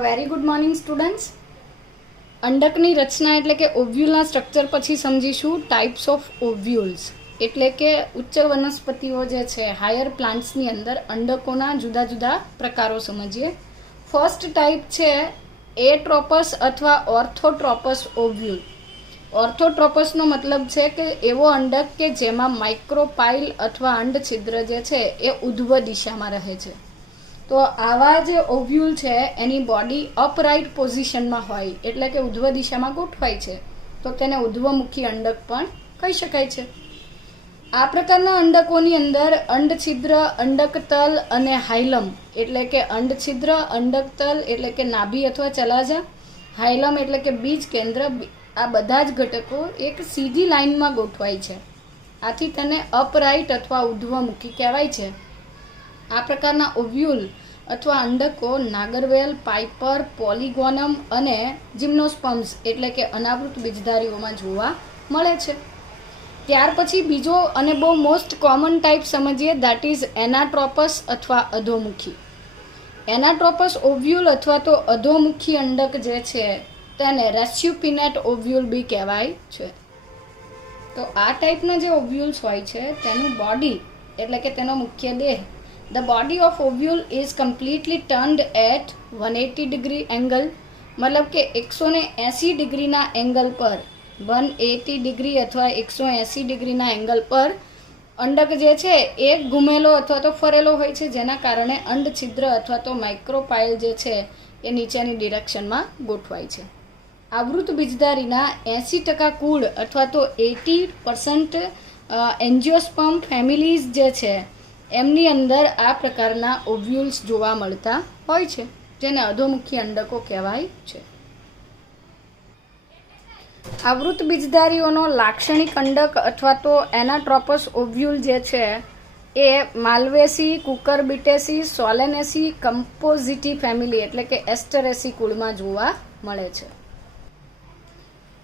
Very good morning students. અંડકની રચના એટલે કે ઓવ્યુલના સ્ટ્રક્ચર પછી સમજીશું ટાઈપ્સ ઓફ ઓવ્યુલ્સ એટલે કે ઉચ્ચ વનસ્પતિઓ જે છે હાયર પ્લાન્ટ્સની અંદર અંડકોના જુદા જુદા પ્રકારો સમજીએ. ફર્સ્ટ ટાઈપ છે એટ્રોપસ અથવા ઓર્થોટ્રોપસ ઓવ્યુલ. ઓર્થોટ્રોપસનો મતલબ છે કે એવો અંડક કે જેમાં માઇક્રોપાઇલ અથવા અંડછિદ્ર જે છે એ ઉધ્વ દિશામાં રહે છે. તો આવા જે ઓવ્યુલ છે એની બોડી અપરાઇટ પોઝિશનમાં હોય એટલે કે ઉધ્વ દિશામાં ગોઠવાય છે, તો તેને ઉધ્વમુખી અંડક પણ કહી શકાય છે. આ પ્રકારના અંડકોની અંદર અંડછિદ્ર, અંડકતલ અને હાઇલમ એટલે કે અંડછિદ્ર, અંડકતલ એટલે કે નાભી અથવા ચલાજા, હાઇલમ એટલે કે બીજ કેન્દ્ર, આ બધા જ ઘટકો એક સીધી લાઇનમાં ગોઠવાય છે. આથી તેને અપરાઇટ અથવા ઉધ્વમુખી કહેવાય છે. આ પ્રકારના ઓવ્યુલ અથવા અંડકો નાગરવેલ, પાઇપર, પોલિગોનમ અને જિમ્નોસ્પર્મ્સ એટલે કે અનાવૃત બીજધારીઓમાં જોવા મળે છે. ત્યાર પછી બીજો અને બહુ મોસ્ટ કોમન ટાઈપ સમજીએ, દેટ ઇઝ એનાટ્રોપસ અથવા અધોમુખી. એનાટ્રોપસ ઓવ્યુલ અથવા તો અધોમુખી અંડક જે છે તેને રેસ્યુપિનેટ ઓવ્યુલ બી કહેવાય છે. તો આ ટાઈપના જે ઓવ્યુલ્સ હોય છે તેનું બોડી એટલે કે તેનો મુખ્ય દેહ, the body of ovule is completely turned at 180 degree angle, મતલબ કે 180 ડિગ્રીના એંગલ પર, 180 ડિગ્રી અથવા 180 ડિગ્રીના એંગલ પર અંડક જે છે એ ઘૂમેલો અથવા તો ફરેલો હોય છે, જેના કારણે અંડછિદ્ર અથવા તો માઇક્રોપાઇલ જે છે એ નીચેની ડિરેક્શનમાં ગોઠવાય છે. આવૃત બીજધારીના 80% કુળ અથવા તો 80% એન્જિયોસ્પર્મ ફેમિલીઝ જે છે એમની અંદર આ પ્રકારના ઓવ્યુલ્સ જોવા મળતા હોય છે, જેને અધોમુખી અંડકો કહેવાય છે. આવૃત બીજધારીઓનો લાક્ષણિક અંડક અથવા તો એનાટ્રોપસ ઓવ્યુલ જે છે એ માલ્વેસી, કુકરબિટેસી, સોલેનેસી, કમ્પોઝિટી ફેમિલી એટલે કે એસ્ટરેસી કુળમાં જોવા મળે છે.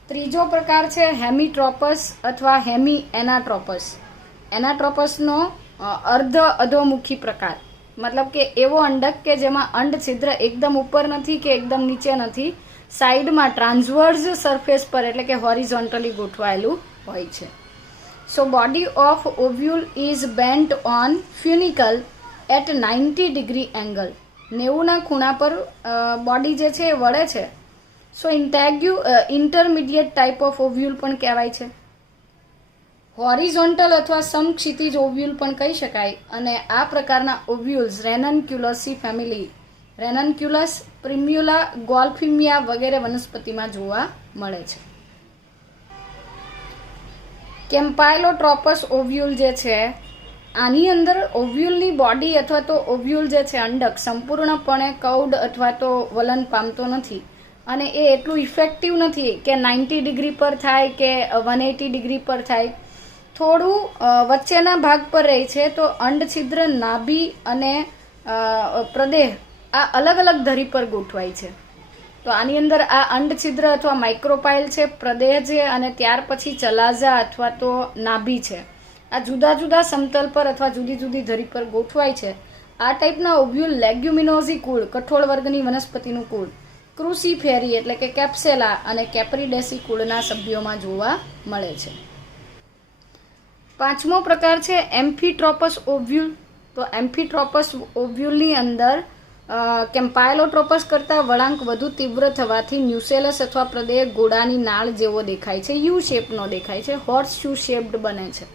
ત્રીજો પ્રકાર છે હેમિટ્રોપસ અથવા હેમી એનાટ્રોપસ. એનાટ્રોપસનો અર્ધ અધોમુખી પ્રકાર, મતલબ કે એવો અંડક કે જેમાં અંડછિદ્ર એકદમ ઉપર નથી કે એકદમ નીચે નથી, સાઈડમાં ટ્રાન્સવર્સ સરફેસ પર એટલે કે હોરિઝોન્ટલી ગોઠવાયેલું હોય છે. So body of ovule is bent on funicle at 90 degree angle. 90ના ખૂણા પર બોડી જે છે એ વળે છે. So intermediate type of ovule પણ કહેવાય છે. હોરિઝોન્ટલ અથવા સમક્ષિતિજ ઓવ્યુલ પણ કહી શકાય. અને આ પ્રકારના ઓવ્યુલ્સ રેનન્ક્યુલસી ફેમિલી, રેનન્ક્યુલસ, પ્રિમ્યુલા, ગોલ્ફિમિયા વગેરે વનસ્પતિમાં જોવા મળે છે. કેમ્પાઇલોટ્રોપસ ઓવ્યુલ જે છે આની અંદર ઓવ્યુલની બોડી અથવા તો ઓવ્યુલ જે છે અંડક સંપૂર્ણપણે કવડ અથવા તો વલન પામતો નથી, અને એ એટલું ઇફેક્ટિવ નથી કે 90 ડિગ્રી પર થાય કે 180 ડિગ્રી પર થાય, થોડું વચ્ચેના ભાગ પર રહે છે. તો અંડછિદ્ર, નાભી અને પ્રદેહ આ અલગ અલગ ધરી પર ગોઠવાય છે. તો આની અંદર આ અંડછિદ્ર અથવા માઇક્રોપાઇલ છે, પ્રદેહ છે અને ત્યાર પછી ચલાઝા અથવા તો નાભી છે. આ જુદા જુદા સમતલ પર અથવા જુદી જુદી ધરી પર ગોઠવાય છે. આ ટાઈપના ઓવ્યુલ લેગ્યુમિનોઝી કુળ, કઠોળ વર્ગની વનસ્પતિનું કુળ, ક્રુસીફેરી એટલે કે કેપ્સેલા અને કેપ્રિડેસી કુળના સભ્યોમાં જોવા મળે છે. પાંચમો પ્રકાર છે એમ્ફીટ્રોપસ ઓવ્યુલ. તો એમ્ફીટ્રોપસ ઓવ્યુલની અંદર કેમ્પાઇલોટ્રોપસ કરતાં વળાંક વધુ તીવ્ર થવાથી ન્યુસેલસ અથવા પ્રદેહ ઘોડાની નાળ જેવો દેખાય છે, યુ શેપનો દેખાય છે, હોર્સ શૂ શેપ્ડ બને છે.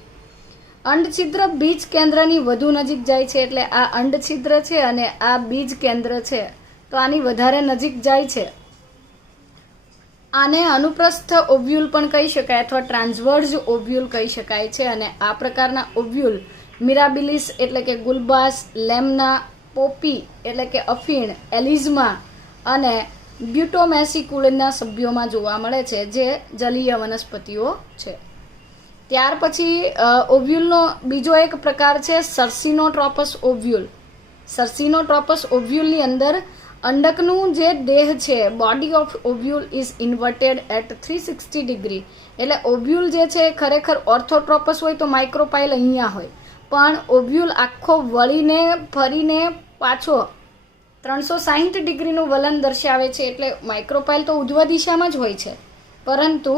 અંડછિદ્ર બીજ કેન્દ્રની વધુ નજીક જાય છે, એટલે આ અંડછિદ્ર છે અને આ બીજ કેન્દ્ર છે તો આની વધારે નજીક જાય છે. આને અનુપ્રસ્થ ઓવ્યુલ પણ કહી શકાય અથવા ટ્રાન્સવર્સ ઓવ્યુલ કહી શકાય છે. અને આ પ્રકારના ઓવ્યુલ મિરાબિલિસ એટલે કે ગુલબાસ, લેમના, પોપી એટલે કે અફીણ, એલિઝમા અને બ્યુટોમેસી કુળના સભ્યોમાં જોવા મળે છે, જે જલીય વનસ્પતિઓ છે. ત્યાર પછી ઓવ્યુલનો બીજો એક પ્રકાર છે સર્સિનોટ્રોપસ ઓવ્યુલ. સર્સિનોટ્રોપસ ઓવ્યુલની અંદર અંડકનું જે દેહ છે, body of ovule is inverted at 360 degree. એટલે ઓવ્યુલ જે છે ખરેખર ઓર્થોટ્રોપસ હોય તો માઇક્રોપાઇલ અહીંયા હોય, પણ ઓવ્યુલ આખો વળીને ફરીને પાછો 360 ડિગ્રીનું વલણ દર્શાવે છે, એટલે માઇક્રોપાઇલ તો ઉધ્વ દિશામાં જ હોય છે, પરંતુ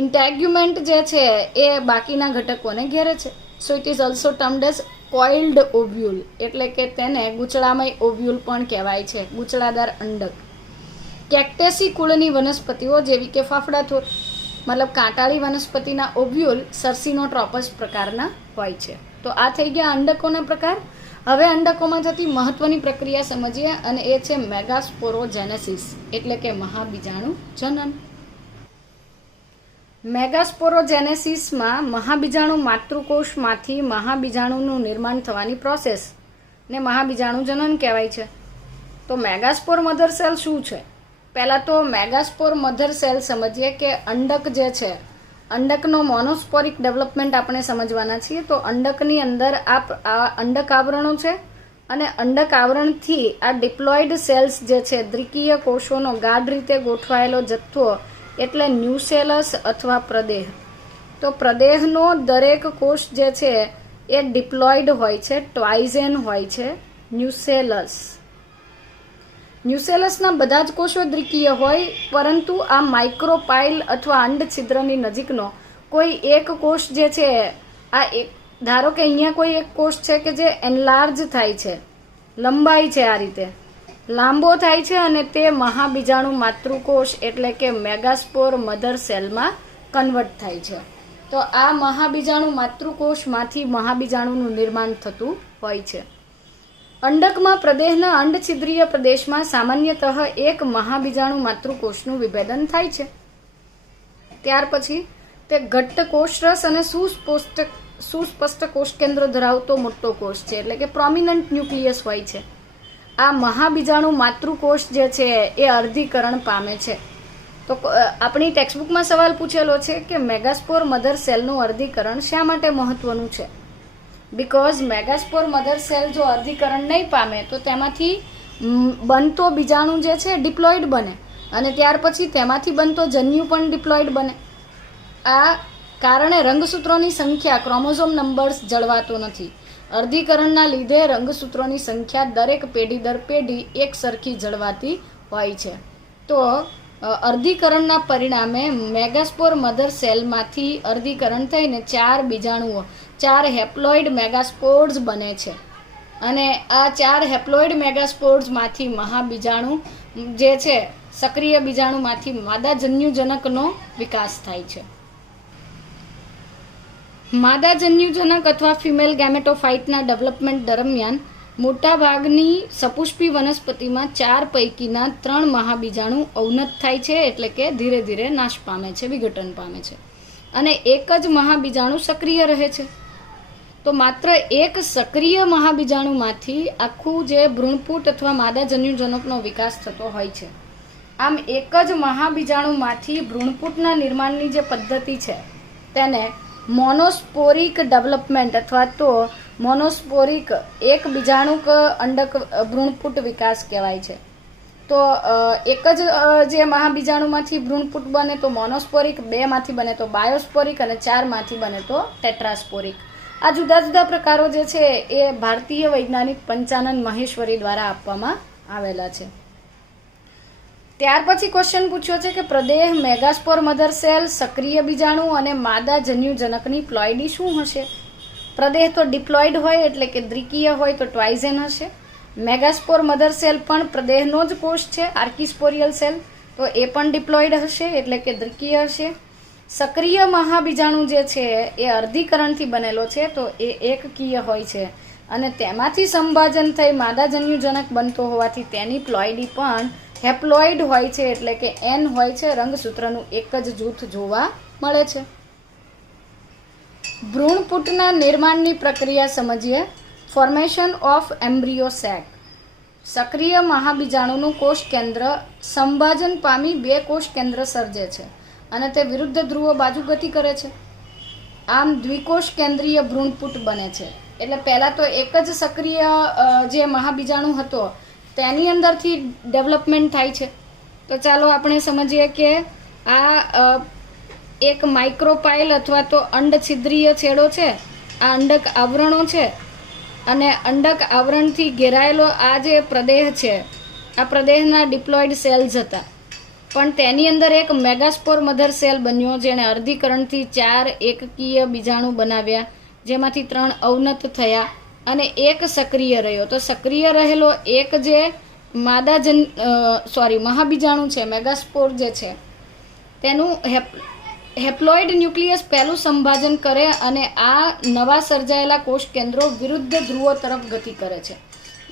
ઇન્ટેગ્યુમેન્ટ જે છે એ બાકીના ઘટકોને ઘેરે છે. So it is also termed as coiled ovule, એટલે કે તેને ગૂંચળામય ઓવ્યુલ પણ કહેવાય છે, ગૂંચળાદાર અંડક. કેક્ટેસી કુળની વનસ્પતિઓ જેવી કે ફાફડાથોર મતલબ કાંટાળી વનસ્પતિના ઓવ્યુલ સર્સિનોટ્રોપસ પ્રકારના હોય છે. તો આ થઈ ગયા અંડકોના પ્રકાર. હવે અંડકોમાં થતી મહત્વની પ્રક્રિયા સમજીએ, અને એ છે મેગાસ્પોરોજેનેસિસ, એટલે કે મહાબીજાણુ જનન. મેગાસ્પોરોજેનેસિસમાં મહાબીજાણુ માતૃકોષમાંથી મહાબીજાણુનું નિર્માણ થવાની પ્રોસેસ ને મહાબીજાણુ જનન કહેવાય છે. તો મેગાસ્પોર મધર સેલ શું છે? પહેલાં તો મેગાસ્પોર મધર સેલ સમજીએ કે અંડક જે છે, અંડકનો મોનોસ્પોરિક ડેવલપમેન્ટ આપણે સમજવાના છીએ. તો અંડકની અંદર આ અંડક આવરણો છે, અને અંડક આવરણથી આ ડિપ્લોઇડ સેલ્સ જે છે, દ્વિકીય કોષોનો ગાઢ રીતે ગોઠવાયેલો જથ્થો એટલે ન્યુસેલસ અથવા પ્રદેહ. તો પ્રદેહનો દરેક કોષ જે છે એ ડિપ્લોઇડ હોય છે, ટ્વાઇઝેન હોય છે. ન્યુસેલસના બધા જ કોષો દ્વિકીય હોય, પરંતુ આ માઇક્રોપાઇલ અથવા અંડછિદ્રની નજીકનો કોઈ એક કોષ જે છે, આ એક ધારો કે અહીંયા કોઈ એક કોષ છે કે જે એનલાર્જ થાય છે, લંબાઈ છે, આ રીતે લાંબો થાય છે, અને તે મહાબીજાણુ માતૃકોષ એટલે કે મેગાસ્પોર મધર સેલમાં કન્વર્ટ થાય છે. તો આ મહાબીજાણુ માતૃકોષમાંથી મહાબીજાણુનું નિર્માણ થતું હોય છે. અંડકમાં પ્રદેહના અંડછિદ્રીય પ્રદેશમાં સામાન્યતઃ એક મહાબીજાણુ માતૃકોષનું વિભેદન થાય છે. ત્યાર પછી તે ઘટ્ટ કોષરસ અને સુસ્પષ્ટ કોષકેન્દ્ર ધરાવતો મોટો કોષ છે, એટલે કે પ્રોમિનન્ટ ન્યુક્લિયસ હોય છે. આ મહાબીજાણુ માતૃકોષ જે છે એ અર્ધીકરણ પામે છે. તો આપણી ટેક્સ્ટબુકમાં સવાલ પૂછેલો છે કે મેગાસ્પોર મધર સેલનું અર્ધીકરણ શા માટે મહત્વનું છે? બિકોઝ મેગાસ્પોર મધર સેલ જો અર્ધીકરણ નહીં પામે તો તેમાંથી બનતો બીજાણુ જે છે ડિપ્લોઇડ બને, અને ત્યાર પછી તેમાંથી બનતો જન્યુ પણ ડિપ્લોઇડ બને. આ કારણે રંગસૂત્રોની સંખ્યા, ક્રોમોઝોમ નંબર્સ જળવાતો નથી. અર્ધીકરણના લીધે રંગસૂત્રોની સંખ્યા દરેક પેઢી દર પેઢી એક સરખી જળવાતી હોય છે. તો અર્ધીકરણના પરિણામે મેગાસ્પોર મધર સેલમાંથી અર્ધીકરણ થઈને 4 બીજાણુઓ, 4 હેપ્લોઇડ મેગાસ્પોર્સ બને છે, અને આ 4 હેપ્લોઇડ મેગાસ્પોર્સમાંથી મહાબીજાણુ જે છે, સક્રિય બીજાણુમાંથી માદાજન્યુજનકનો વિકાસ થાય છે. માદાજન્યુજનક અથવા ફિમેલ ગેમેટોફાઇટના ડેવલપમેન્ટ દરમિયાન મોટાભાગની સપુષ્પી વનસ્પતિમાં 4 પૈકીના 3 મહાબીજાણુ અવનત થાય છે, એટલે કે ધીરે ધીરે નાશ પામે છે, વિઘટન પામે છે, અને એક જ મહાબીજાણુ સક્રિય રહે છે. તો માત્ર એક સક્રિય મહાબીજાણુમાંથી આખું જે ભ્રૂણપુટ અથવા માદાજન્યુજનકનો વિકાસ થતો હોય છે. આમ એક જ મહાબીજાણુમાંથી ભ્રૂણપુટના નિર્માણની જે પદ્ધતિ છે તેને મોનોસ્પોરિક ડેવલપમેન્ટ અથવા તો મોનોસ્પોરિક એક બીજાણુક અંડક ભ્રૂણપુટ વિકાસ કહેવાય છે. તો એક જ જે મહાબીજાણુમાંથી ભ્રૂણપુટ બને તો મોનોસ્પોરિક, 2માંથી બને તો બાયોસ્પોરિક, અને 4માંથી બને તો ટેટ્રાસ્પોરિક. આ જુદા જુદા પ્રકારો જે છે એ ભારતીય વૈજ્ઞાનિક પંચાનન મહેશ્વરી દ્વારા આપવામાં આવેલા છે. ત્યાર પછી ક્વેશ્ચન પૂછ્યો છે કે પ્રદેહ, મેગાસ્પોર મધર સેલ, સક્રિય બીજાણુ અને માદા જન્યુજનકની પ્લોઇડી શું હશે? પ્રદેહ તો ડિપ્લોઇડ હોય એટલે કે દ્વિકીય હોય તો ટ્વાઇઝેન હશે. મેગાસ્પોર મધર સેલ પણ પ્રદેહનો જ કોષ છે, આર્કિસ્પોરિયલ સેલ, તો એ પણ ડિપ્લોઇડ હશે એટલે કે દ્વિકીય હશે. સક્રિય મહાબીજાણુ જે છે એ અર્ધીકરણથી બનેલો છે, તો એ એકકીય હોય છે, અને તેમાંથી સંભાજન થઈ માદાજન્યુજનક બનતો હોવાથી તેની પ્લોઇડી પણ હેપ્લોઇડ હોય છે, એટલે કે N હોય છે. રંગસૂત્રનું એક જ જૂથ જોવા મળે છે. ભ્રૂણપુટના નિર્માણની પ્રક્રિયા સમજીએ. ફોર્મેશન ઓફ એમ્બ્રિયો સેક. સક્રિય મહાબીજાણુનું કોષ કેન્દ્ર સંભાજન પામી 2 કોષ કેન્દ્ર સર્જે છે, અને તે વિરુદ્ધ ધ્રુવો બાજુ ગતિ કરે છે. આમ દ્વિકોષ કેન્દ્રીય ભ્રૂણપુટ બને છે. એટલે પહેલાં તો એક જ સક્રિય જે મહાબીજાણુ હતો તેની અંદરથી ડેવલપમેન્ટ થાય છે. તો ચાલો આપણે સમજીએ કે આ એક માઇક્રોપાઇલ અથવા તો અંડછિદ્રીય છેડો છે, આ અંડક આવરણો છે, અને અંડક આવરણથી ઘેરાયેલો આ જે પ્રદેહ છે આ પ્રદેહના ડિપ્લોઇડ સેલ્સ હતા, પણ તેની અંદર એક મેગાસ્પોર મધર સેલ બન્યો, જેણે અર્ધીકરણથી 4 એકકીય બીજાણુ બનાવ્યા, જેમાંથી 3 અવનત થયા અને એક સક્રિય રહ્યો. તો સક્રિય રહેલો એક જે મહાબીજાણુ છે, મેગાસ્પોર જે છે, તેનું હેપ્લોઇડ ન્યુક્લિયસ પહેલું સંભાજન કરે અને આ નવા સર્જાયેલા કોષ કેન્દ્રો વિરુદ્ધ ધ્રુવો તરફ ગતિ કરે છે.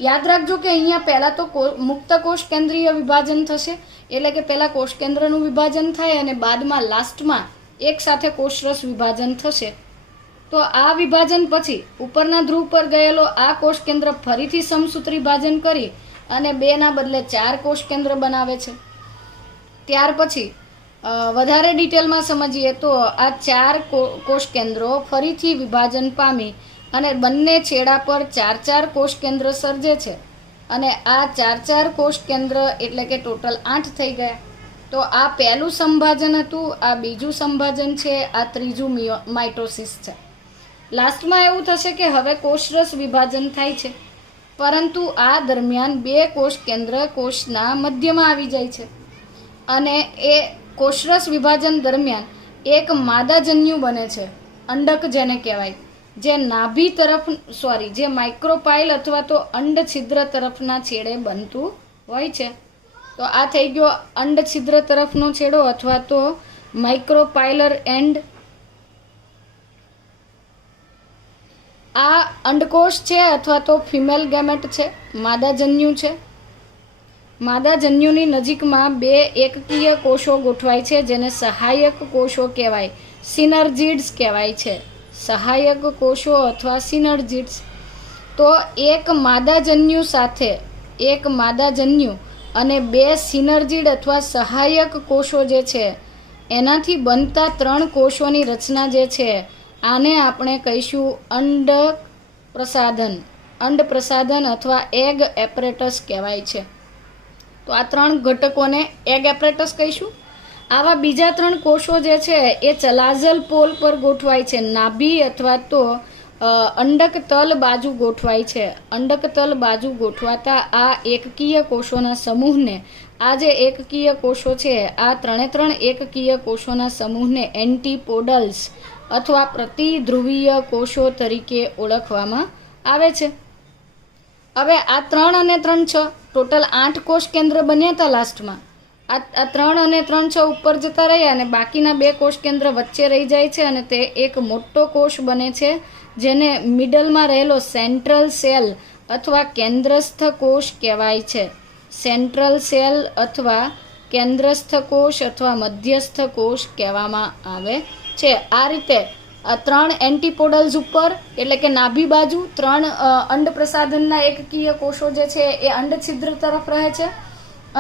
યાદ રાખજો કે અહીંયા પહેલાં તો મુક્ત કોષ કેન્દ્રીય વિભાજન થશે, એટલે કે પહેલાં કોષ કેન્દ્રનું વિભાજન થાય અને બાદમાં લાસ્ટમાં એક સાથે કોષરસ વિભાજન થશે. તો આ વિભાજન પછી ઉપરના ધ્રુવ પર ગયેલો આ કોષ કેન્દ્ર ફરીથી સમસૂત્રી વિભાજન કરી અને 2ના બદલે 4 કોષ કેન્દ્ર બનાવે છે. ત્યાર પછી વધારે ડિટેલમાં સમજીએ તો આ 4 કોષ કેન્દ્રો ફરીથી વિભાજન પામી અને બંને છેડા પર 4 કોષ કેન્દ્ર સર્જે છે અને આ 4 કોષ કેન્દ્ર એટલે કે ટોટલ 8 થઈ ગયા. તો આ પહેલું સંભાજન હતું, આ બીજું સંભાજન છે, આ ત્રીજું માઇટોસિસ છે. લાસ્ટમાં એવું થશે કે હવે કોષરસ વિભાજન થાય છે, પરંતુ આ દરમિયાન 2 કોષ કેન્દ્ર કોષના મધ્યમાં આવી જાય છે અને એ કોષરસ વિભાજન દરમિયાન એક માદાજન્યુ બને છે, અંડક જેને કહેવાય, જે નાભી તરફ જે માઇક્રોપાઇલ અથવા તો અંડ છિદ્ર તરફના છેડે બનતું હોય છે. તો આ થઈ ગયો અંડ છિદ્ર તરફનો છેડો અથવા તો માઇક્રોપાઇલર એન્ડ. આ અંડકોષ છે અથવા તો ફિમેલ ગેમેટ છે, માદાજન્યુ છે. માદાજન્યુની નજીકમાં 2 એકકીય કોષો ગોઠવાય છે, જેને સહાયક કોષો કહેવાય, સિનર્જિડ્સ કહેવાય છે, સહાયક કોષો અથવા સિનર્જિડ્સ. તો એક માદાજન્યુ અને 2 સિનર્જિડ અથવા સહાયક કોષો જે છે એનાથી બનતા 3 કોષોની રચના જે છે આને આપણે કહીશું અંડ પ્રસાધન અથવા એગ એપરેટસ કહેવાય છે. તો આ 3 ઘટકોને એગ એપરેટસ કહીશું. આવા બીજા 3 કોષો જે છે એ ચલાઝલ પોલ પર ગોઠવાય છે, નાભી અથવા તો અંડક તલ બાજુ ગોઠવાય છે. અંડક તલ બાજુ ગોઠવાતા આ એકકીય કોષોના સમૂહને, આ જે એકકીય કોષો છે આ 3 એકકીય કોષોના સમૂહને એન્ટીપોડલ્સ અથવા પ્રતિધ્રુવીય કોષો તરીકે ઓળખવામાં આવે છે. હવે આ 3 અને 3 6 ટોટલ 8 કોષ કેન્દ્ર બન્યા હતા લાસ્ટમાં. આ 3 અને 3 6 ઉપર જતા રહ્યા અને બાકીના 2 કોષ કેન્દ્ર વચ્ચે રહી જાય છે અને તે એક મોટો કોષ બને છે, જેને મિડલમાં રહેલો સેન્ટ્રલ સેલ અથવા કેન્દ્રસ્થ કોષ કહેવાય છે. સેન્ટ્રલ સેલ અથવા કેન્દ્રસ્થ કોષ અથવા મધ્યસ્થ કોષ કહેવામાં આવે છે. આ રીતે 3 એન્ટીપોડલ્સ ઉપર એટલે કે નાભી બાજુ 3 અંડ પ્રસાધનના એકકીય કોષો જે છે એ અંડ છિદ્ર તરફ રહે છે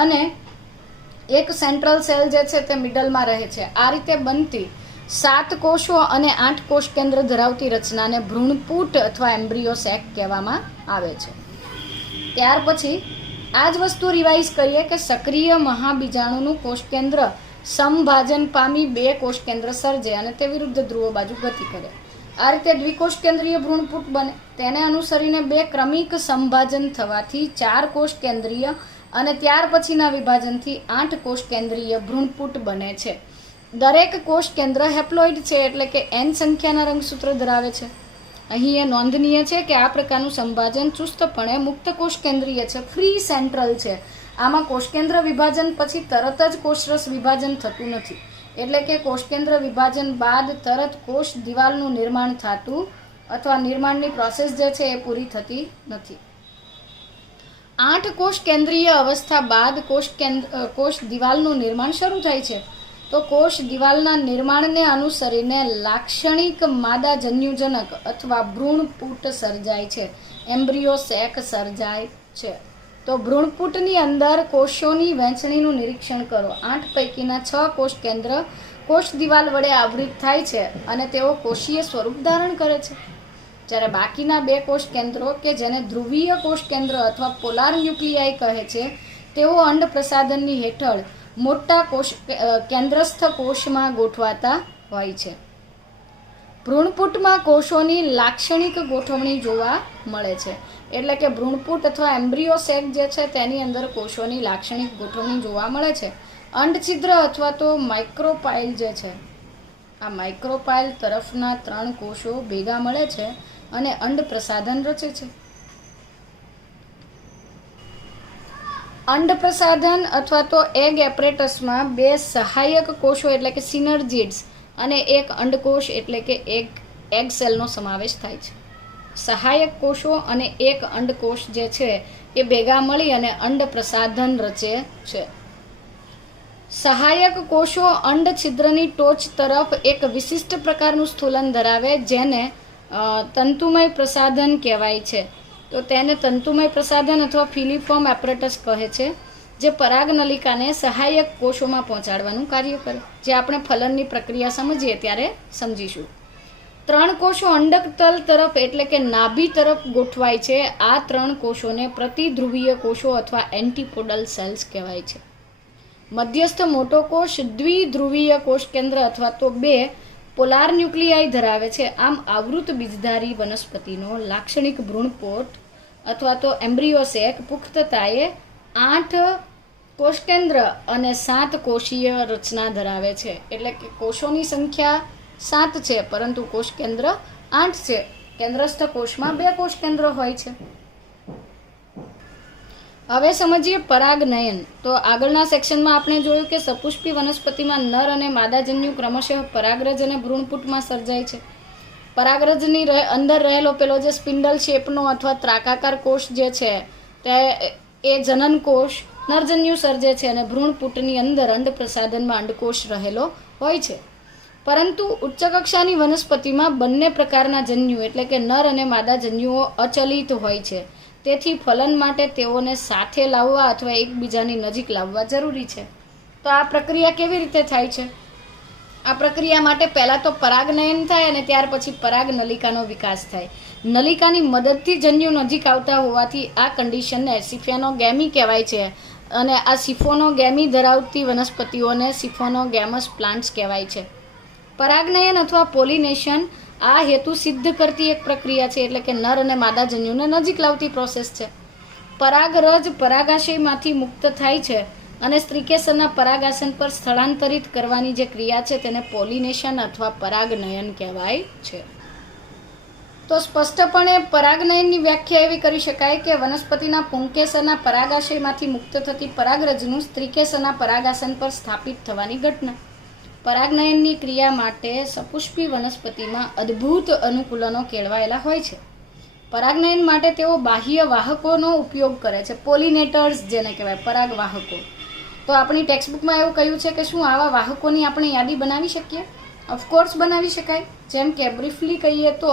અને એક સેન્ટ્રલ સેલ જે છે તે મિડલમાં રહે છે. આ રીતે બનતી 7 કોષો અને 8 કોષ કેન્દ્ર ધરાવતી રચનાને ભ્રૂણપૂટ અથવા એમ્બ્રિયો સેક કહેવામાં આવે છે. ત્યાર પછી આ જ વસ્તુ રિવાઇઝ કરીએ કે સક્રિય મહાબીજાણુનું કોષ કેન્દ્ર સમભાજન પામી 2 કોષ કેન્દ્ર સર્જે અને તે વિરુદ્ધ ધ્રુવો બાજુ ગતિ કરે. આ રીતે દ્વિકોષ કેન્દ્રીય ભ્રૂણપૂટ બને. તેને અનુસરીને 2 ક્રમિક સંભાજન થવાથી 4 કોષ કેન્દ્રીય અને ત્યાર પછીના વિભાજનથી 8 કોષ કેન્દ્રીય ભ્રૂણપૂટ બને છે. દરેક કોષ કેન્દ્ર હેપ્લોઇડ છે, એટલે કે n સંખ્યાના રંગસૂત્ર ધરાવે છે. અહીં એ નોંધનીય છે કે આ પ્રકારનું સંભાજન ચુસ્તપણે મુક્ત કોષ કેન્દ્રીય છે, ફ્રી સેન્ટ્રલ છે. આમાં કોષકેન્દ્ર વિભાજન પછી તરત જ કોષરસ વિભાજન થતું નથી, એટલે કે કોષકેન્દ્ર વિભાજન બાદ તરત કોષ દિવાલનું નિર્માણ થતું અથવા નિર્માણની પ્રોસેસ જે છે એ પૂરી થતી નથી. 8 કોષ કેન્દ્રીય અવસ્થા બાદ કોષ દિવાલનું નિર્માણ શરૂ થાય છે. તો કોષ દિવાલના નિર્માણને અનુસરીને લાક્ષણિક માદાજન્યુજનક અથવા ભ્રૂણપૂટ સર્જાય છે, એમ્બ્રિયો સેક સર્જાય છે. તો ભ્રૂણપૂટની અંદર કોષોની વહેંચણીનું નિરીક્ષણ કરો. 8 પૈકીના 6 કોષ કેન્દ્ર કોષ દિવાલ વડે આવૃત થાય છે અને તેઓ કોષીય સ્વરૂપ ધારણ કરે છે, જ્યારે બાકીના 2 કોષ કેન્દ્રો કે જેને ધ્રુવીય કોષ કેન્દ્ર અથવા પોલાર ન્યુક્લિયાઈ કહે છે તેઓ અંડ પ્રસાધનની હેઠળ મોટા કેન્દ્રસ્થ કોષમાં ગોઠવાતા હોય છે. ભ્રૂણપૂટમાં કોષોની લાક્ષણિક ગોઠવણી જોવા મળે છે. એટલે કે ભ્રૂણપુટ અથવા એમ્બ્રિયો સેક જે છે તેની અંદર કોષોની લાક્ષણિક ગોઠવણી જોવા મળે છે. અંડછિદ્ર અથવા તો માઇક્રોપાઇલ જે છે, આ માઇક્રોપાઇલ તરફના 3 કોષો ભેગા મળે છે અને અંડ પ્રસાધન રચે છે. અંડ પ્રસાધન અથવા તો એગ એપરેટસમાં 2 સહાયક કોષો એટલે કે સિનર્જિડ્સ અને એક અંડકોષ એટલે કે એગ સેલનો સમાવેશ થાય છે. સહાયક કોષો અને એક અંડકોષ જે છે એ ભેગા મળી અને અંડ પ્રસાધન રચે છે. સહાયક કોષો અંડ છિદ્રની ટોચ તરફ એક વિશિષ્ટ પ્રકારનું સ્થૂલન ધરાવે જેને તંતુમય પ્રસાધન કહેવાય છે. તો તેને તંતુમય પ્રસાધન અથવા ફિલિફોર્મ એપરેટસ કહે છે, જે પરાગનલિકાને સહાયક કોષોમાં પહોંચાડવાનું કાર્ય કરે. જે આપણે ફલનની પ્રક્રિયા સમજીએ ત્યારે સમજીશું. 3 કોષો અંડકતલ તરફ એટલે કે નાભી તરફ ગોઠવાય છે. આ 3 કોષોને પ્રતિધ્રુવીય કોષો અથવા એન્ટીપોડલ સેલ્સ કહેવાય છે. મધ્યસ્થ મોટો કોષ દ્વિધ્રુવીય કોષ કેન્દ્ર અથવા તો 2 પોલાર ન્યુક્લિયાઈ ધરાવે છે. આમ આવૃત બીજધારી વનસ્પતિનો લાક્ષણિક ભ્રૂણપોટ અથવા તો એમ્બ્રિયોસેક પુખ્તતાએ 8 કોષકેન્દ્ર અને 7 કોષીય રચના ધરાવે છે. એટલે કે કોષોની સંખ્યા 7 છે પરંતુ કોષકેન્દ્ર 8 છે. કેન્દ્રસ્થ કોષમાં 2 કોષકેન્દ્ર હોય છે. હવે સમજીએ પરાગનયન. તો આગળના સેક્શનમાં આપણે જોયું કે સપુષ્પી વનસ્પતિમાં નર અને માદાજન્યુ ક્રમશઃ પરાગરજ અને ભ્રૂણપુટમાં સર્જાય છે. પરાગરજની અંદર રહેલો પેલો જે સ્પિન્ડલ શેપનો અથવા ત્રાકાકાર કોષ જે છે તે એ જનન કોષ નરજન્યુ સર્જે છે અને ભ્રૂણપુટની અંદર અંડ પ્રસાધનમાં અંડકોષ રહેલો હોય છે. પરંતુ ઉચ્ચ કક્ષાની વનસ્પતિમાં બંને પ્રકારના જન્યુ એટલે કે નર અને માદા જન્યુઓ અચલિત હોય છે. તેથી ફલન માટે તેઓને સાથે લાવવા અથવા એકબીજાની નજીક લાવવા જરૂરી છે. તો આ પ્રક્રિયા કેવી રીતે થાય છે? આ પ્રક્રિયા માટે પહેલાં તો પરાગનયન થાય અને ત્યાર પછી પરાગ નલિકાનો વિકાસ થાય. નલિકાની મદદથી જન્યુ નજીક આવતા હોવાથી આ કન્ડિશનને સિફેનોગેમી કહેવાય છે અને આ સિફોનોગેમી ધરાવતી વનસ્પતિઓને સિફોનોગેમસ પ્લાન્ટ્સ કહેવાય છે. પરાગનયન અથવા પોલિનેશન આ હેતુ સિદ્ધ કરતી એક પ્રક્રિયા છે, એટલે કે નર અને માદા જન્યુને નજીક લાવતી પ્રોસેસ છે. પરાગરજ પરાગાશયમાંથી મુક્ત થાય છે અને સ્ત્રીકેસરના પરાગાસન પર સ્થળાંતરિત કરવાની જે ક્રિયા છે તેને પોલિનેશન અથવા પરાગનયન કહેવાય છે. તો સ્પષ્ટપણે પરાગનયનની વ્યાખ્યા એવી કરી શકાય કે વનસ્પતિના પુંકેસરના પરાગાશયમાંથી મુક્ત થતી પરાગરજનું સ્ત્રીકેસરના પરાગાસન પર સ્થાપિત થવાની ઘટના. પરાગનયનની ક્રિયા માટે સપુષ્પી વનસ્પતિમાં અદ્ભુત અનુકૂલનો કેળવાયેલા હોય છે. પરાગનયન માટે તેઓ બાહ્ય વાહકોનો ઉપયોગ કરે છે, પોલિનેટર્સ જેને કહેવાય, પરાગવાહકો. તો આપણી ટેક્સ્ટબુકમાં એવું કહ્યું છે કે શું આવા વાહકોની આપણે યાદી બનાવી શકીએ? ઓફકોર્સ બનાવી શકાય. જેમ કે બ્રીફલી કહીએ તો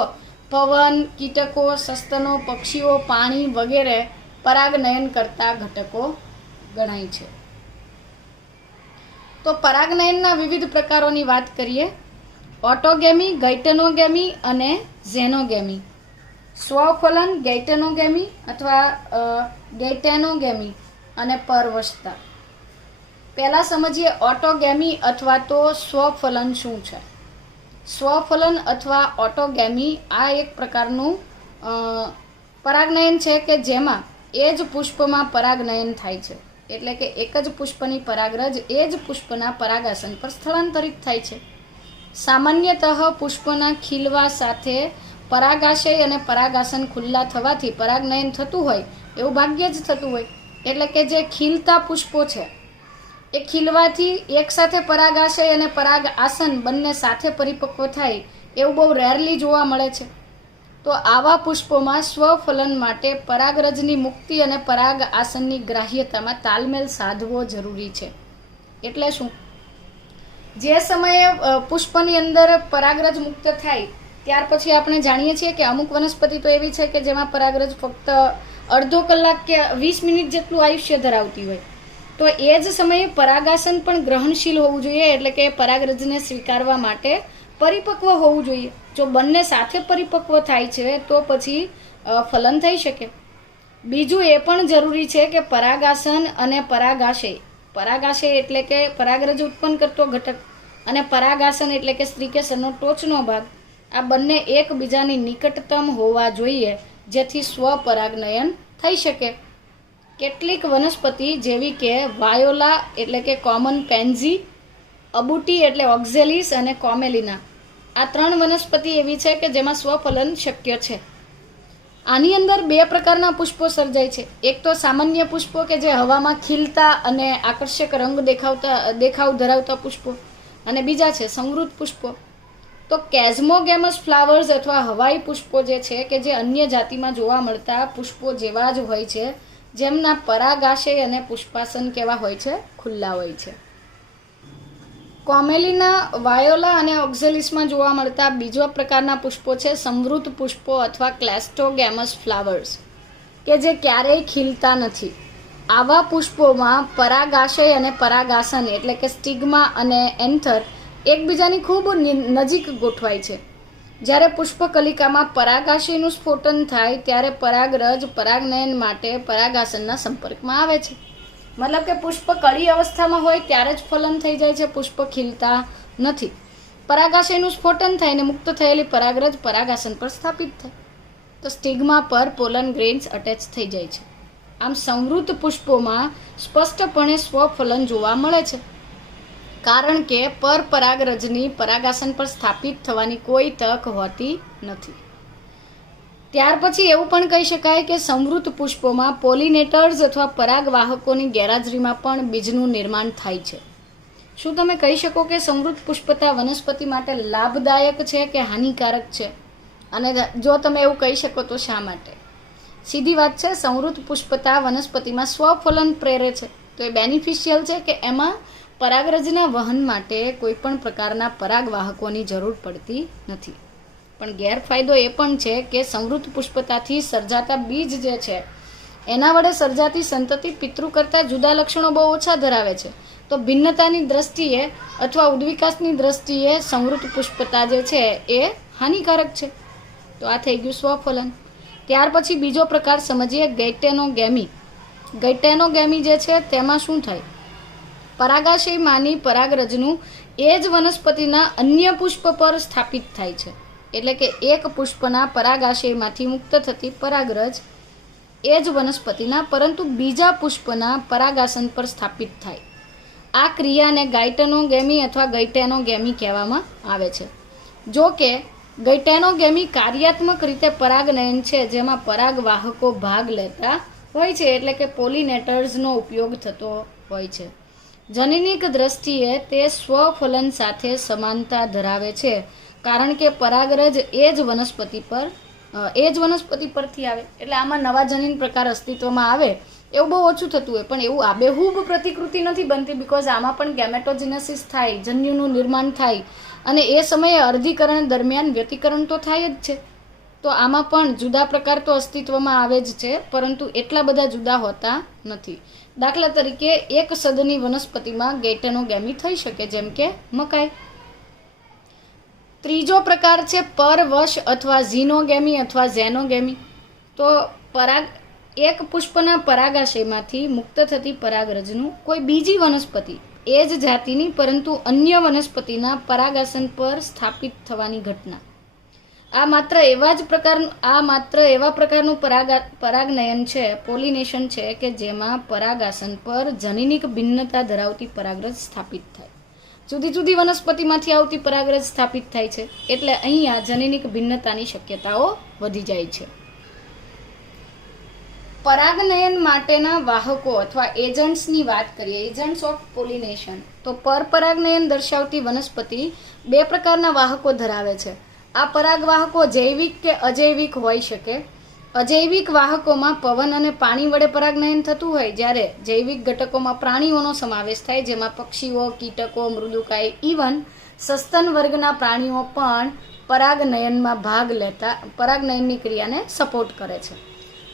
પવન, કીટકો, સસ્તનો, પક્ષીઓ, પાણી વગેરે પરાગનયન કરતા ઘટકો ગણાય છે. તો પરાગનયનના વિવિધ પ્રકારોની વાત કરીએ. ઓટોગેમી, ગૈટનોગેમી અને ઝેનોગેમી. સ્વફલન, ગૈટનોગેમી અથવા ગૈટેનોગેમી અને પરવશતા. પહેલાં સમજીએ ઓટોગેમી અથવા તો સ્વફલન શું છે. સ્વફલન અથવા ઓટોગેમી આ એક પ્રકારનું પરાગનયન છે કે જેમાં એ જ પુષ્પમાં પરાગનયન થાય છે. એટલે કે એક જ પુષ્પની પરાગરજ એ જ પુષ્પના પરાગાસન પર સ્થળાંતરિત થાય છે. સામાન્યતઃ પુષ્પના ખીલવા સાથે પરાગાશય અને પરાગાસન ખુલ્લા થવાથી પરાગનયન થતું હોય એવું ભાગ્યે જ થતું હોય. એટલે કે જે ખીલતા પુષ્પો છે એ ખીલવાથી એકસાથે પરાગાશય અને પરાગ આસન બંને સાથે પરિપક્વ થાય એવું બહુ રેરલી જોવા મળે છે. તો આવા પુષ્પોમાં સ્વફલન માટે પરાગરજની મુક્તિ અને પરાગ આસનની ગ્રાહ્યતામાં તાલમેલ સાધવો જરૂરી છે. એટલે શું? જે સમયે પુષ્પની અંદર પરાગરજ મુક્ત થાય ત્યાર પછી આપણે જાણીએ છીએ કે અમુક વનસ્પતિ તો એવી છે કે જેમાં પરાગરજ ફક્ત અડધો કલાક કે 20 મિનિટ જેટલું આયુષ્ય ધરાવતી હોય. તો એ જ સમયે પરાગાસન પણ ગ્રહણશીલ હોવું જોઈએ, એટલે કે પરાગરજને સ્વીકારવા માટે પરિપક્વ હોવું જોઈએ. જો બંને સાથે પરિપક્વ થાય છે તો પછી ફલન થઈ શકે. બીજું એ પણ જરૂરી છે કે પરાગાસન અને પરાગાશય, પરાગાશય એટલે કે પરાગરજ ઉત્પન્ન કરતો ઘટક અને પરાગાસન એટલે કે સ્ત્રીકેસરનો ટોચનો ભાગ, આ બંને એકબીજાની નિકટતમ હોવા જોઈએ, જેથી સ્વપરાગનયન થઈ શકે. કેટલીક વનસ્પતિ જેવી કે વાયોલા એટલે કે કોમન પેન્ઝી, અબુટી એટલે ઓક્ઝેલિસ અને કોમેલિના, આ 3 વનસ્પતિ એવી છે કે જેમાં સ્વફલન શક્ય છે. આની અંદર 2 પ્રકારના પુષ્પો સર્જાય છે. એક તો સામાન્ય પુષ્પો કે જે હવામાં ખીલતા અને આકર્ષક રંગ દેખાવ ધરાવતા પુષ્પો, અને બીજા છે સંવૃત પુષ્પો. તો કેઝમોગેમસ ફ્લાવર્સ અથવા હવાઈ પુષ્પો જે છે કે જે અન્ય જાતિમાં જોવા મળતા પુષ્પો જેવા જ હોય છે, જેમના પરાગાશય અને પુષ્પાસન કેવા હોય છે, ખુલ્લા હોય છે. કોમેલિના, વાયોલા અને ઓક્ઝેલિસમાં જોવા મળતા બીજો પ્રકારના પુષ્પો છે સંવૃત પુષ્પો અથવા ક્લેસ્ટોગેમસ ફ્લાવર્સ, કે જે ક્યારેય ખીલતા નથી. આવા પુષ્પોમાં પરાગાશય અને પરાગાસન એટલે કે સ્ટિગ્મા અને એન્થર એકબીજાની ખૂબ નજીક ગોઠવાય છે. જ્યારે પુષ્પકલિકામાં પરાગાશયનું સ્ફોટન થાય ત્યારે પરાગરજ પરાગનયન માટે પરાગાસનના સંપર્કમાં આવે છે. મતલબ કે પુષ્પ કળી અવસ્થામાં હોય ત્યારે જ ફલન થઈ જાય છે, પુષ્પ ખીલતા નથી. પરાગાશયનું સ્ફોટન થાય અને મુક્ત થયેલી પરાગરજ પરાગાસન પર સ્થાપિત થાય તો સ્ટિગ્મા પર પોલન ગ્રેન્સ અટેચ થઈ જાય છે. આમ સંવૃત પુષ્પોમાં સ્પષ્ટપણે સ્વફલન જોવા મળે છે, કારણ કે પરપરાગરજની પરાગાસન પર સ્થાપિત થવાની કોઈ તક હોતી નથી. ત્યાર પછી એવું પણ કહી શકાય કે સંવૃત પુષ્પોમાં પોલિનેટર્સ અથવા પરાગવાહકોની ગેરહાજરીમાં પણ બીજનું નિર્માણ થાય છે. શું તમે કહી શકો કે સંવૃત પુષ્પતા વનસ્પતિ માટે લાભદાયક છે કે હાનિકારક છે? અને જો તમે એવું કહી શકો તો શા માટે? સીધી વાત છે, સંવૃત પુષ્પતા વનસ્પતિમાં સ્વફલન પ્રેરે છે, તો એ બેનિફિશિયલ છે કે એમાં પરાગરજના વહન માટે કોઈ પણ પ્રકારના પરાગવાહકોની જરૂર પડતી નથી. પણ ગેરફાયદો એ પણ છે કે સંવૃત પુષ્પતાથી સર્જાતા બીજ જે છે એના વડે સર્જાતી સંતતિ પિતૃ કરતાં જુદા લક્ષણો બહુ ઓછા ધરાવે છે. તો ભિન્નતાની દ્રષ્ટિએ અથવા ઉદ્વિકાસની દ્રષ્ટિએ સંવૃત પુષ્પતા જે છે એ હાનિકારક છે. તો આ થઈ ગયું સ્વફલન. ત્યાર પછી બીજો પ્રકાર સમજીએ ગૈટેનોગેમી. ગૈટેનોગેમી જે છે તેમાં શું થાય? પરાગાશયમાંની પરાગરજનું એ જ વનસ્પતિના અન્ય પુષ્પ પર સ્થાપિત થાય છે. એટલે કે એક પુષ્પના પરાગાશયમાંથી મુક્ત થતી પરાગરજ એ જ વનસ્પતિના પરંતુ બીજા પુષ્પના પરાગાસન પર સ્થાપિત થાય. આ ક્રિયાને ગાઇટેનોગેમી અથવા ગૈટેનોગેમી કહેવામાં આવે છે. જો કે ગૈટેનોગેમી કાર્યાત્મક રીતે પરાગનયન છે, જેમાં પરાગવાહકો ભાગ લેતા હોય છે, એટલે કે પોલિનેટર્સનો ઉપયોગ થતો હોય છે. જનીનિક દ્રષ્ટિએ તે સ્વફલન સાથે સમાનતા ધરાવે છે, કારણ કે પરાગરજ એ જ વનસ્પતિ પરથી આવે. એટલે આમાં નવા જનીન પ્રકાર અસ્તિત્વમાં આવે એવું બહુ ઓછું થતું હોય, પણ એવું આબેહૂબ પ્રતિકૃતિ નથી બનતી, બિકોઝ આમાં પણ ગેમેટોજેનેસિસ થાય, જન્યુનું નિર્માણ થાય, અને એ સમયે અર્ધીકરણ દરમિયાન વ્યતિકરણ તો થાય જ છે. તો આમાં પણ જુદા પ્રકાર તો અસ્તિત્વમાં આવે જ છે, પરંતુ એટલા બધા જુદા હોતા નથી. દાખલા તરીકે એક સદની વનસ્પતિમાં ગૈટેનોગેમી થઈ શકે, જેમ કે મકાઈ. ત્રીજો પ્રકાર છે પરવશ અથવા ઝીનોગેમી અથવા ઝેનોગેમી. તો એક પુષ્પના પરાગાશયમાંથી મુક્ત થતી પરાગરજનું કોઈ બીજી વનસ્પતિ એ જ જાતિની પરંતુ અન્ય વનસ્પતિના પરાગાસન પર સ્થાપિત થવાની ઘટના. આ માત્ર એવા પ્રકારનું પરાગનયન છે, પોલિનેશન છે, કે જેમાં પરાગાસન પર જનીનિક ભિન્નતા ધરાવતી પરાગરજ સ્થાપિત થાય. જુદી જુદી વનસ્પતિમાંથી આવતી પરાગરજ સ્થાપિત થાય છે, એટલે અહીંયા જનીનિક ભિન્નતાની શક્યતાઓ વધી જાય છે. પરાગનયન માટેના વાહકો અથવા એજન્ટ્સની વાત કરીએ, એજન્ટ્સ ઓફ પોલિનેશન, તો પરપરાગનયન દર્શાવતી વનસ્પતિ 2 પ્રકારના વાહકો ધરાવે છે. આ પરાગવાહકો જૈવિક કે અજૈવિક હોઈ શકે. અજૈવિક વાહકોમાં પવન અને પાણી વડે પરાગનયન થતું હોય, જ્યારે જૈવિક ઘટકોમાં પ્રાણીઓનો સમાવેશ થાય, જેમાં પક્ષીઓ, કીટકો, મૃદુકાય, ઇવન સસ્તન વર્ગના પ્રાણીઓ પણ પરાગનયનમાં ભાગ લેતા પરાગનયનની ક્રિયાને સપોર્ટ કરે છે.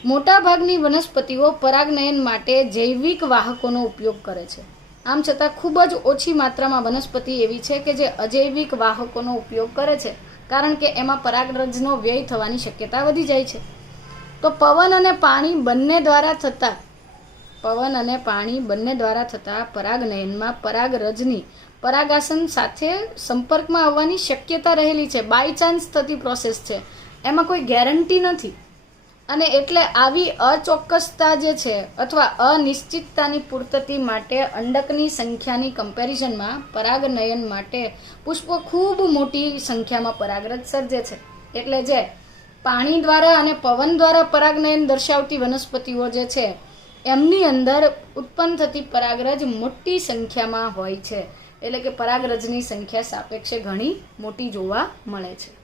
મોટાભાગની વનસ્પતિઓ પરાગનયન માટે જૈવિક વાહકોનો ઉપયોગ કરે છે. આમ છતાં ખૂબ જ ઓછી માત્રામાં વનસ્પતિ એવી છે કે જે અજૈવિક વાહકોનો ઉપયોગ કરે છે, કારણ કે એમાં પરાગરજનો વ્યય થવાની શક્યતા વધી જાય છે. તો પવન અને પાણી બંને દ્વારા થતા પરાગનયનમાં પરાગરજની પરાગાસન સાથે સંપર્કમાં આવવાની શક્યતા રહેલી છે. બાય ચાન્સ થતી પ્રોસેસ છે, એમાં કોઈ ગેરંટી નથી. અને એટલે આવી અચોક્કસતા જે છે અથવા અનિશ્ચિતતાની પૂર્તતા માટે અંડકની સંખ્યાની કમ્પેરિઝનમાં પરાગનયન માટે પુષ્પો ખૂબ મોટી સંખ્યામાં પરાગરજ સર્જે છે. એટલે જે પાણી દ્વારા અને પવન દ્વારા પરાગનયન દર્શાવતી વનસ્પતિઓ જે છે એમની અંદર ઉત્પન્ન થતી પરાગરજ મોટી સંખ્યામાં હોય છે. એટલે કે પરાગરજની સંખ્યા સાપેક્ષે ઘણી મોટી જોવા મળે છે.